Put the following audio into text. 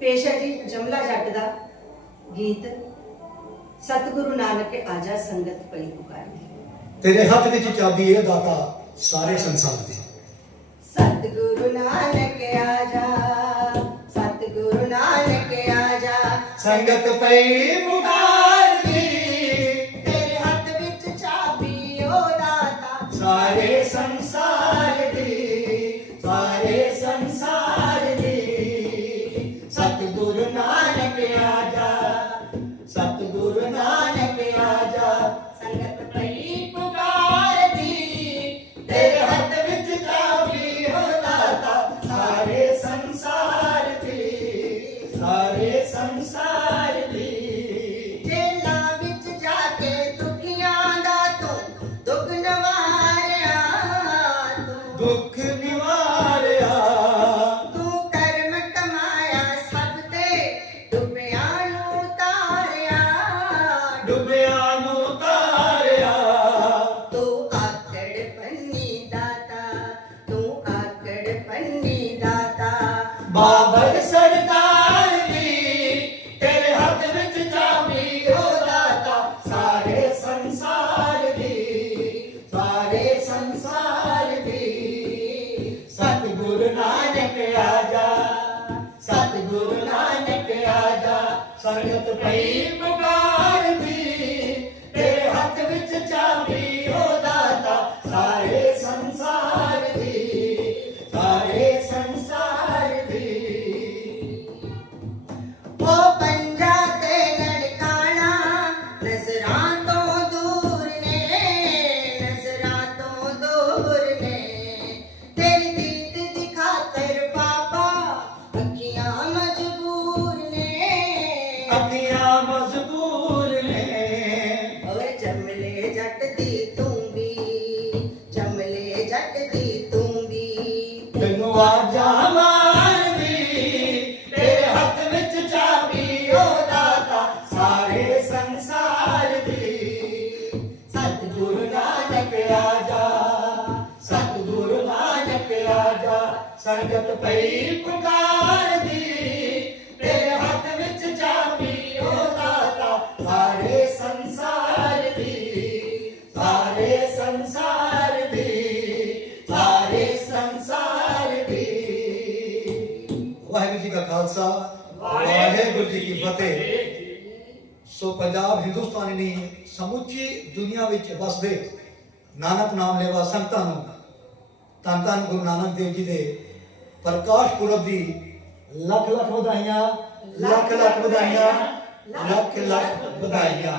ਪੇਸ਼ ਹੈ ਜੀ ਜਮਲਾ ਜੱਟ ਦਾ ਗੀਤ ਸਤਿਗੁਰੂ ਨਾਨਕ ਆਜਾ ਸੰਗਤ ਪਈ ਪੁਕਾਰੀ। ਤੇਰੇ ਹੱਥ ਵਿੱਚ ਚਾਬੀ ਹੈ ਦਾਤਾ ਸਾਰੇ ਸੰਸਾਰ ਦੀ। ਸਤਿਗੁਰੂ ਨਾਨਕ ਆਜਾ ਸਤਿਗੁਰੂ ਨਾਨਕ ਆਜਾ ਸੰਗਤ ਪਈ ਪੁਕਾਰਦੀ ਤੇਰੇ ਹੱਥ ਵਿੱਚ ਚਾਬੀ ਓ ਦਾਤਾ। ਸਾਰੇ ਸੰਸਾਰ ਦੀ। ਬਾਬਰ ਸਰਦਾਰ ਦੀ, ਤੇਰੇ ਹੱਥ ਵਿੱਚ ਚਾਬੀ ਹੋ ਦਾਤਾ ਸਾਰੇ ਸੰਸਾਰ ਦੀ, ਸਾਰੇ ਸੰਸਾਰ ਦੀ। ਸਤਿਗੁਰੂ ਨਾਨਕ ਆਜਾ, ਸਤਿਗੁਰੂ ਨਾਨਕ ਆਜਾ, ਸੰਗਤ ਪਈ ਪੁਕਾਰਦੀ ਤੇਰੇ ਹੱਥ ਵਿੱਚ ਚਾਬੀ ਸੰਗਤ ਪਈ ਪੁਕਾਰਦੀ ਤੇਰੇ ਹੱਥ ਵਿੱਚ ਚਾਬੀ ਹੋ ਦਾਤਾ ਸਾਰੇ ਸੰਸਾਰ ਦੀ ਸਾਰੇ ਸੰਸਾਰ ਦੀ ਸਾਰੇ ਸੰਸਾਰ ਦੀ ਵਾਹਿਗੁਰੂ ਜੀ ਕਾ ਖਾਲਸਾ, ਵਾਹਿਗੁਰੂ ਜੀ ਕੀ ਫਤਿਹ। ਸੋ ਪੰਜਾਬ ਹਿੰਦੁਸਤਾਨ ਨਹੀਂ ਸਮੁੱਚੀ ਦੁਨੀਆ ਵਿੱਚ ਵਸਦੇ ਨਾਨਕ ਨਾਮ ਲੈਵਾ ਸੰਗਤਾਂ ਨੂੰ। ਧੰਨ ਧੰਨ ਗੁਰੂ ਨਾਨਕ ਦੇਵ ਜੀ ਦੇ ਪ੍ਰਕਾਸ਼ ਪੁਰਬ ਦੀ ਲੱਖ ਲੱਖ ਵਧਾਈਆਂ, ਲੱਖ ਲੱਖ ਵਧਾਈਆਂ, ਲੱਖ ਲੱਖ ਵਧਾਈਆਂ।